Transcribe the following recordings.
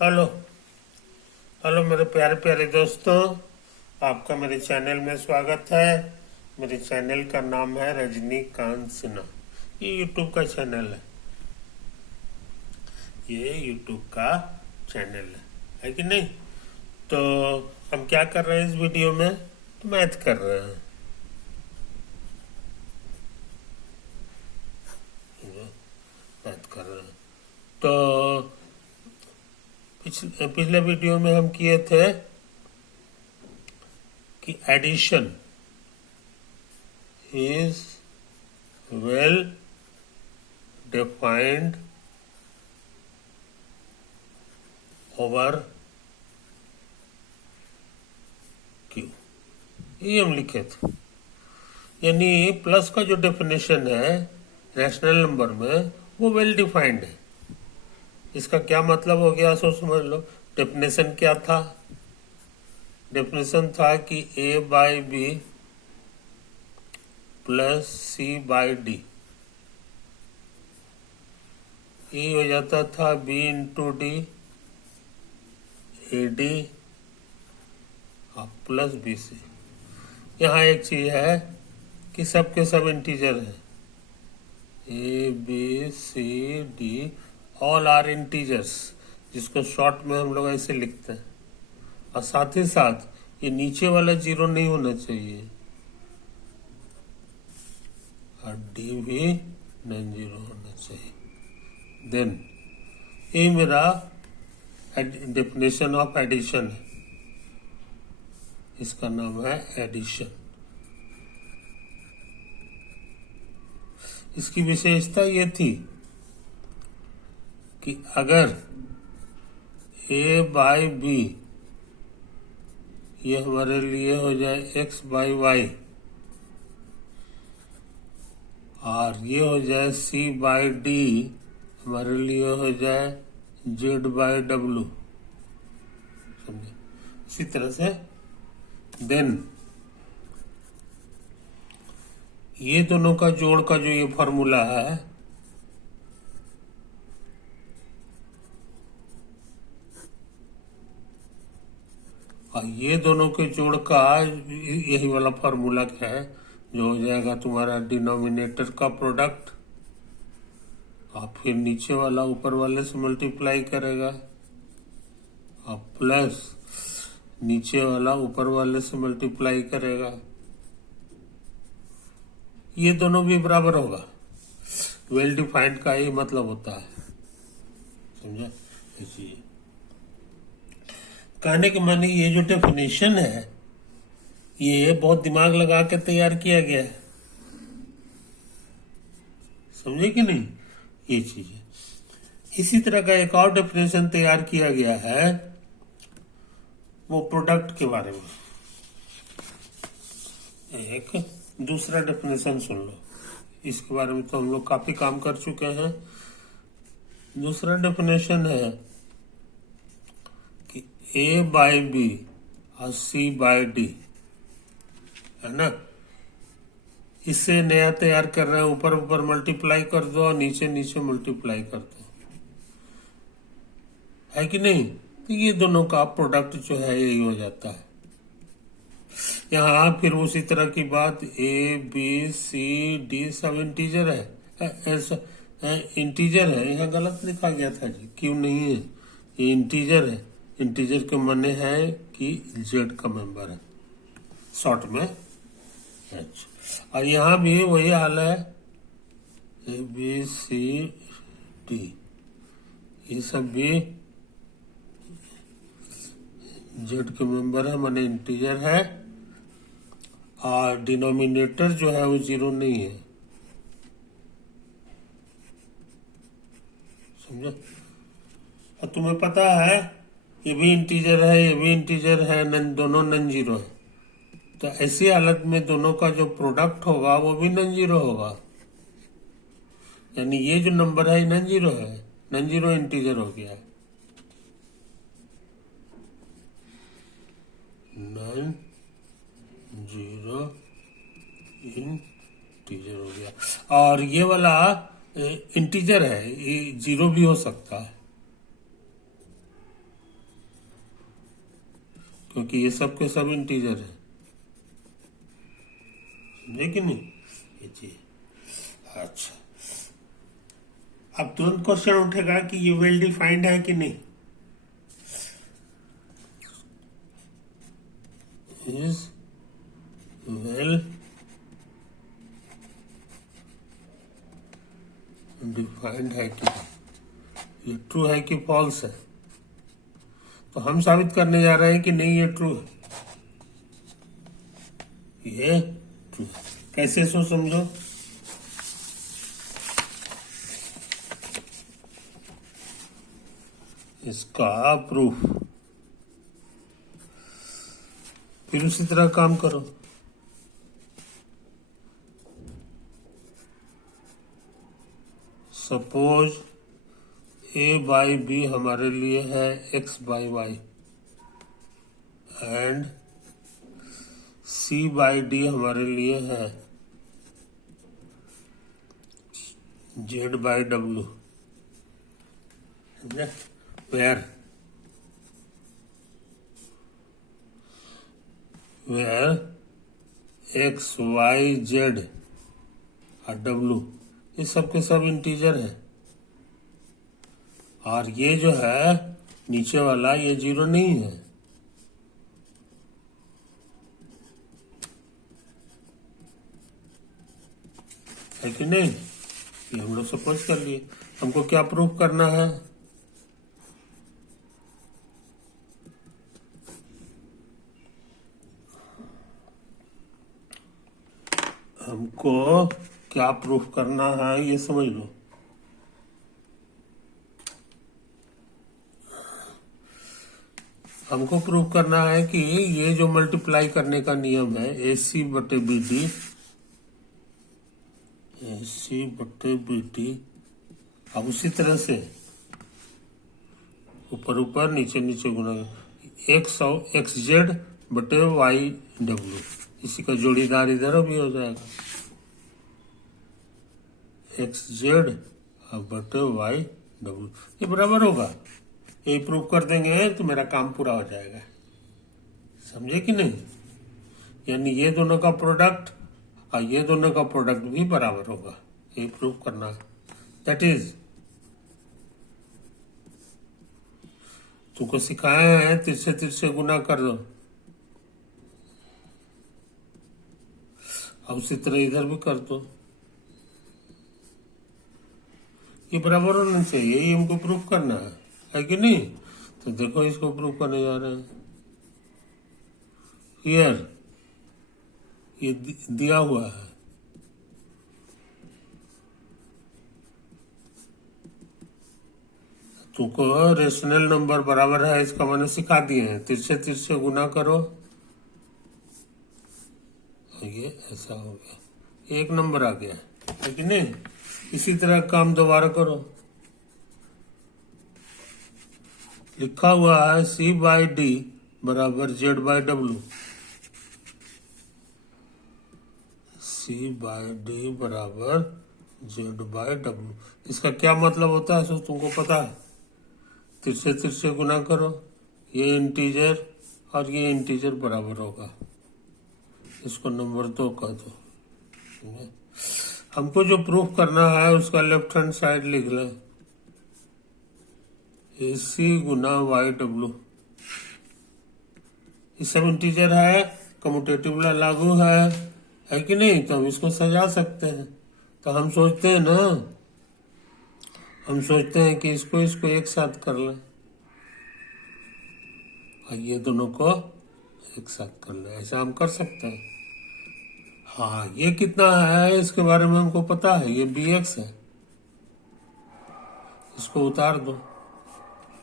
Hello hello मेरे प्यारे प्यारे दोस्तों, आपका मेरे चैनल में स्वागत है। मेरे चैनल का नाम है रजनीकांत सिन्हा। ये यूट्यूब का चैनल है। ये यूट्यूब का चैनल है कि नहीं? तो हम क्या कर रहे हैं इस वीडियो में? तो मैथ कर रहे हैं। मैथ कर रहे हैं। तो पिछले वीडियो में हम किए थे कि addition is well defined over Q। ये हम लिखे थे। यानी प्लस का जो डेफिनेशन है रैशनल नंबर में वो वेल डिफाइंड है। इसका क्या मतलब हो गया सो समझ लो। डेफिनेशन क्या था? डेफिनेशन था कि a by B plus C by D, ये हो जाता था b into D A D plus B C. यहाँ एक चीज है कि सब के सब इंटीजर है। A B C D all are integers, जिसको शॉर्ट में हम लोग ऐसे लिखते हैं। और साथ ही साथ ये नीचे वाला जीरो नहीं होना चाहिए और डी भी नॉन जीरो होना चाहिए। देन ये मेरा डेफिनेशन ऑफ एडिशन है। इसका नाम है एडिशन। इसकी विशेषता ये थी कि अगर a बाई बी ये हमारे लिए हो जाए x बाई वाई और ये हो जाए c बाई डी हमारे लिए हो जाए z बाई डब्लू। समझे? इसी तरह से देन ये दोनों का जोड़ का जो ये फॉर्मूला है और ये दोनों के जोड़ का यही वाला फॉर्मूला है जो हो जाएगा तुम्हारा डिनोमिनेटर का प्रोडक्ट और फिर नीचे वाला ऊपर वाले से मल्टीप्लाई करेगा और प्लस नीचे वाला ऊपर वाले से मल्टीप्लाई करेगा। ये दोनों भी बराबर होगा। वेल डिफाइंड का ही मतलब होता है। समझा? इसलिए कहने के माने ये जो डेफिनेशन है ये बहुत दिमाग लगा के तैयार किया गया है। समझे कि नहीं? ये चीज है। इसी तरह का एक और डेफिनेशन तैयार किया गया है वो प्रोडक्ट के बारे में। एक दूसरा डेफिनेशन सुन लो। इसके बारे में तो हम लोग काफी काम कर चुके हैं। दूसरा डेफिनेशन है कि a बाई बी और c बाई डी है ना। इससे नया तैयार कर रहे हैं। ऊपर ऊपर मल्टीप्लाई कर दो और नीचे नीचे मल्टीप्लाई कर दो, है कि नहीं? तो ये दोनों का प्रोडक्ट जो है यही हो जाता है। यहाँ फिर उसी तरह की बात a b c d सब इंटीजर है। इंटीजर है। यहाँ गलत लिखा गया था जी, क्यों नहीं है? ये इंटीजर है। इंटीजर के माने है कि z का मेंबर है शॉर्ट में। अच्छा, और यहाँ भी वही हाल है। ए बी सी डी ये सब भी z के मेंबर है, माने इंटीजर है। और डिनोमिनेटर जो है वो जीरो नहीं है। समझे? और तुम्हें पता है ये भी इंटीजर है, ये भी इंटीजर है, दोनों नॉन जीरो है। तो ऐसी हालत में दोनों का जो प्रोडक्ट होगा वो भी नॉन जीरो होगा। यानी ये जो नंबर है नॉन जीरो है, नॉन जीरो इंटीजर हो गया है। नॉन जीरो इंटीजर हो गया। और ये वाला इंटीजर है, ये जीरो भी हो सकता है। क्योंकि ये सब के सब इंटीजर है, समझे कि नहीं ये चीज। अच्छा, अब तुरंत क्वेश्चन उठेगा कि ये वेल डिफाइंड है कि नहीं। इज वेल डिफाइंड है कि नहीं, ये ट्रू है कि फॉल्स है। तो हम साबित करने जा रहे हैं कि नहीं ये ट्रू है, ये ट्रू है। कैसे सो समझो, इसका प्रूफ। फिर उसी तरह काम करो। सपोज a बाई बी हमारे लिए है x by Y and c by D हमारे लिए है z by W. Where x y z और w ये सब के सब इंटीजर है, और ये जो है नीचे वाला ये जीरो नहीं है। है कि नहीं, ये हम लोग सपोज कर लिए। हमको क्या प्रूफ करना है, हमको क्या प्रूफ करना है ये समझ लो। हमको प्रूफ करना है कि ये जो मल्टीप्लाई करने का नियम है AC बटे BD, AC बटे BD, अब उसी तरह से ऊपर ऊपर नीचे नीचे गुना x और XZ बटे YW, इसी का जोड़ीदार इधर भी हो जाएगा XZ बटे YW, ये बराबर होगा। ये प्रूफ कर देंगे तो मेरा काम पूरा हो जाएगा, समझे कि नहीं। यानी ये दोनों का प्रोडक्ट और ये दोनों का प्रोडक्ट भी बराबर होगा, ये प्रूफ करना है। दैट इज तुमको सिखाया है तिरछे तिरछे गुना कर दो, अब उसी तरह इधर भी कर दो, ये बराबर होना चाहिए, ये हमको प्रूफ करना है कि नहीं। तो देखो इसको प्रूफ करने जा रहे हैं। हियर ये दिया हुआ है, तुमको रेशनल नंबर बराबर है इसका मैंने सिखा दिए हैं, तिरछे तिरछे गुना करो, ये ऐसा हो गया, एक नंबर आ गया है कि नहीं। इसी तरह काम दोबारा करो, लिखा हुआ है C बाई डी बराबर Z by W, C by D बराबर Z बाई डब्ल्यू। इसका क्या मतलब होता है सो तुमको पता है। तिरछे तिरछे गुना करो, ये इंटीजर और ये इंटीजर बराबर होगा, इसको नंबर 2 कह दो। हमको जो प्रूफ करना है उसका लेफ्ट हैंड साइड लिख लें, AC गुना YW, ये सब इंटीजर है, कम्यूटेटिव लागू है कि नहीं। तो हम इसको सजा सकते हैं। तो हम सोचते हैं ना, हम सोचते हैं कि इसको इसको एक साथ कर लें और ये दोनों को एक साथ कर लें, ऐसा हम कर सकते हैं। हाँ, ये कितना है इसके बारे में हमको पता है, ये BX है, इसको उतार दो।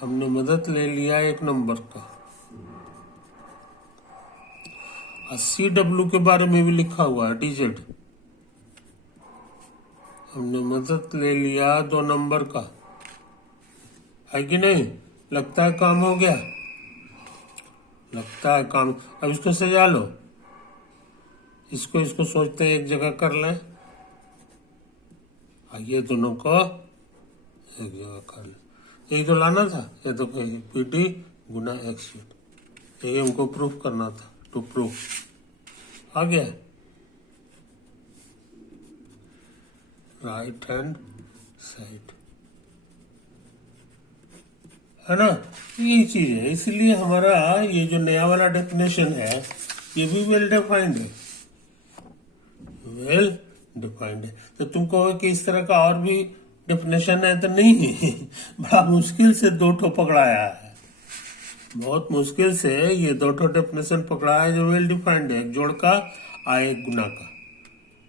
हमने मदद ले लिया एक नंबर का। और CW के बारे में भी लिखा हुआ है DZ, हमने मदद ले लिया 2 नंबर का, है कि नहीं। लगता है काम हो गया, लगता है काम। अब इसको सजा लो, इसको इसको सोचते हैं एक जगह कर लें और ये दोनों को एक जगह कर लें। यही तो लाना था, ये तो PD गुना XZ, ये हमको प्रूफ करना था, टू प्रूफ आ गया। राइट हैंड साइड है ना, यही चीज है। इसलिए हमारा ये जो नया वाला डेफिनेशन है ये भी वेल डिफाइंड है, वेल डिफाइंड है। तो तुम कहोगे कि इस तरह का और भी डेफिनेशन है, तो नहीं है। बड़ा मुश्किल से दो ठो पकड़ाया है, बहुत मुश्किल से ये दो ठो डेफिनेशन पकड़ा है जो वेल डिफाइंड है, एक जोड़ का और एक गुना का।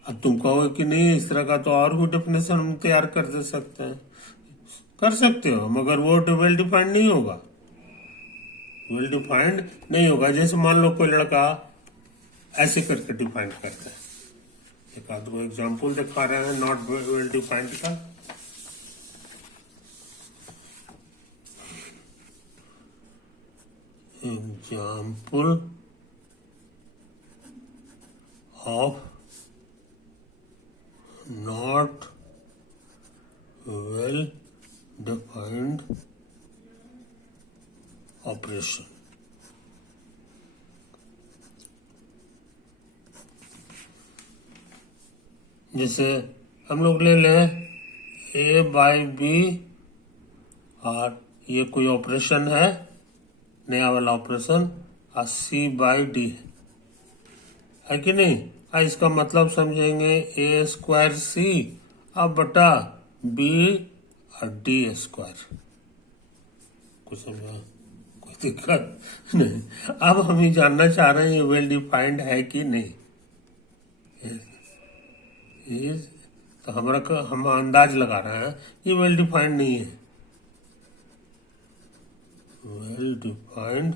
अब तुम कहोगे कि नहीं इस तरह का तो और भी डेफिनेशन हम तैयार कर दे सकते हैं, कर सकते हो, मगर वो वेल डिफाइंड नहीं होगा, वेल डिफाइंड नहीं होगा। जैसे मान लो कोई लड़का ऐसे करके डिफाइन करता है, एक आध को एग्जाम्पल दिखा रहे हैं नॉट वेल डिफाइंड का। Example of not well defined operation. जैसे हम लोग ले लें ए बाई बी, और ये कोई ऑपरेशन है नया वाला ऑपरेशन, और सी बाई डी है कि नहीं। इसका मतलब समझेंगे ए स्क्वायर सी अब बटा बी और डी स्क्वायर। कुछ समझा, कोई दिक्कत नहीं। अब हम ये जानना चाह रहे हैं ये वेल डिफाइंड है कि नहीं। ये तो हम अंदाज लगा रहे हैं ये वेल डिफाइंड नहीं है, वेल डिफाइंड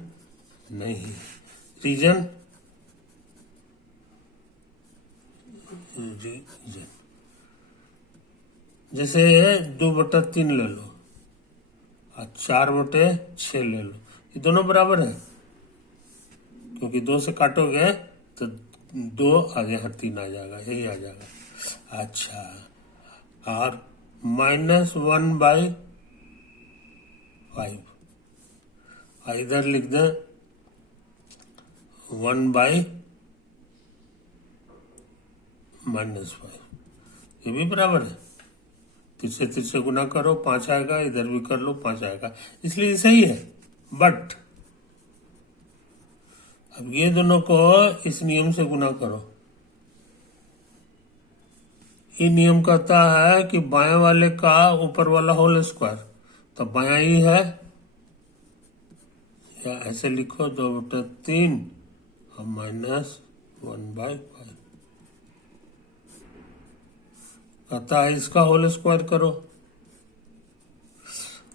नहीं है। रीजन जैसे 2/3 ले लो और 4/6 ले लो, ये दोनों बराबर है, क्योंकि 2 से काटोगे तो 2 आगे यहाँ 3 आ जाएगा, यही आ जाएगा। अच्छा, और -1/5 इधर लिख दें 1/-5, ये भी बराबर है। तिरछे गुना करो 5 आएगा, इधर भी कर लो 5 आएगा, इसलिए सही है। बट अब ये दोनों को इस नियम से गुना करो। ये नियम कहता है कि बाएं वाले का ऊपर वाला होल स्क्वायर, तो बायां ही है, या ऐसे लिखो 2/3 और -1/5। कहता है इसका होल स्क्वायर करो,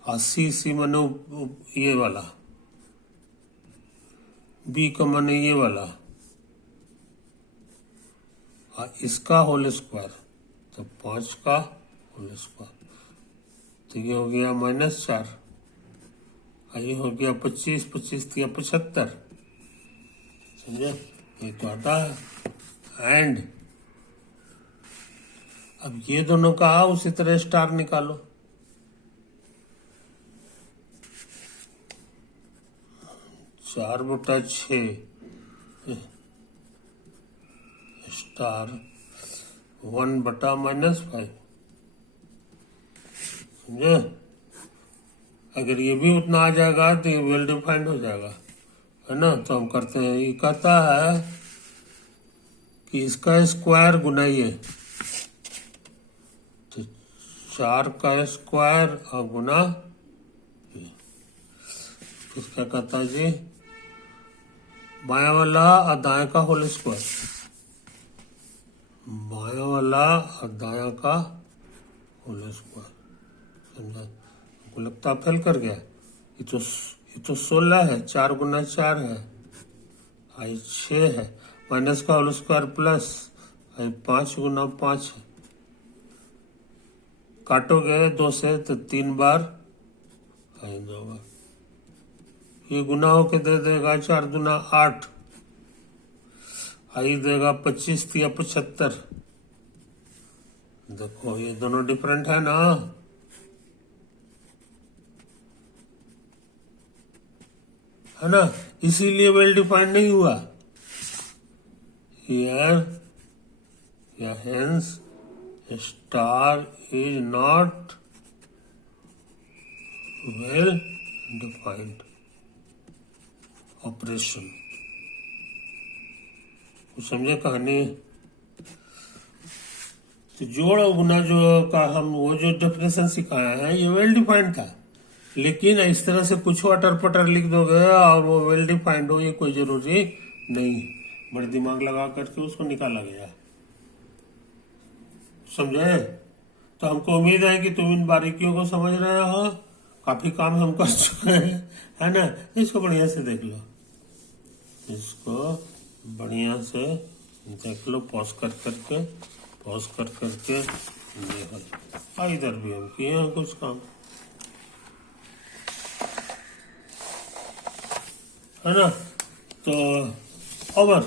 80 मने ये वाला, बी का मने ये वाला, और इसका होल स्क्वायर, तो 5 का होल स्क्वायर, तो ये हो गया -4, और ये हो गया 25, 25 या 75, समझे। ये तो आता है। एंड अब ये दोनों का उसी तरह स्टार निकालो, चार बटा 6 स्टार 1/-5, समझे। अगर ये भी उतना आ जाएगा तो ये वेल डिफाइंड हो जाएगा, है ना। तो हम करते हैं, ये कहता है कि इसका स्क्वायर गुना ये, तो 4 का स्क्वायर और गुना ये। फिर क्या कहता है जी, बाया वाला और दाएं का होल स्क्वायर, बाया वाला और दाया का होल स्क्वायर, समझा। आपको लगता फेल कर गया। ये तो 16 है, 4 गुना 4 है, आई 6 है, माइनस का होल स्क्वायर प्लस आई 5 गुना 5 है। काटोगे 2 से तो 3 बार आई 2 बार, ये गुना होके दे देगा 4 दूना 8, आई देगा 25 या 75। देखो ये दोनों डिफरेंट है ना, है ना, इसीलिए वेल डिफाइंड नहीं हुआ हियर, या hence star is not well defined operation. समझे कहानी? तो जोड़ और गुना जो का हम वो जो डेफिनेशन सिखाया है ये वेल डिफाइंड था, लेकिन इस तरह से कुछ अटर पटर लिख दोगे और वो वेल डिफाइंड हो, ये कोई जरूरी नहीं है। बड़े दिमाग लगा करके उसको निकाला गया। समझे? तो हमको उम्मीद है कि तुम इन बारीकियों को समझ रहे हो। काफी काम हम कर चुके हैं, है ना। इसको बढ़िया से देख लो, इसको बढ़िया से देख लो, पॉज कर करके देखो। इधर भी हम किए हैं कुछ काम, है ना। तो ओवर।